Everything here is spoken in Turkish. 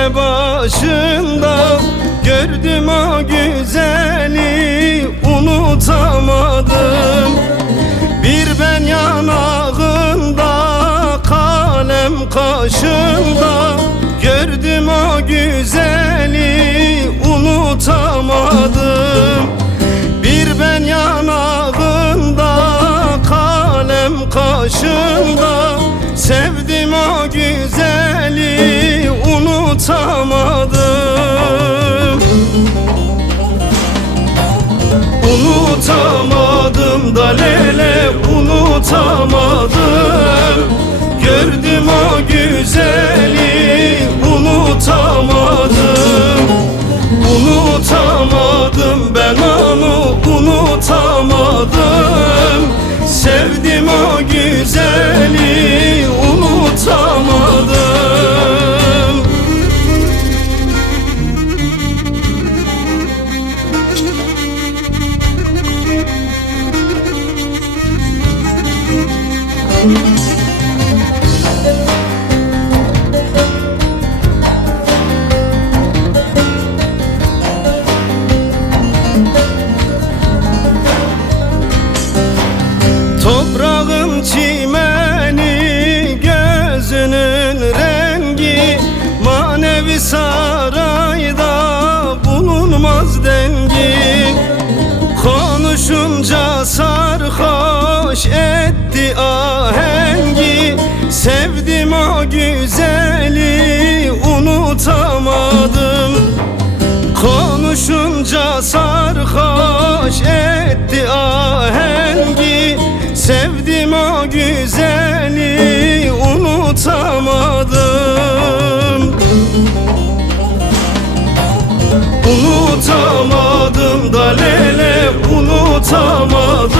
tepe başında gördüm o güzeli, unutamadım. Bir ben yanağında, kalem kaşında gördüm o güzeli, unutamadım. Bir ben yanağında, kalem kaşında sevdim o güzeli, unutamadım. Unutamadım da lele, unutamadım. Gördüm o güzeli, unutamadım. Unutamadım, ben onu unutamadım. Sevdim o güzeli, unutamadım. Toprağın çimeni, gözünün rengi, manevi sarayda bulunmaz dengi. Konuşunca sarhoş etti ahengi, sevdim o güzeli, unutamadım. Konuşunca sarhoş etti ahengi, sevdim o güzeli, unutamadım. Unutamadım da lele, unutamadım.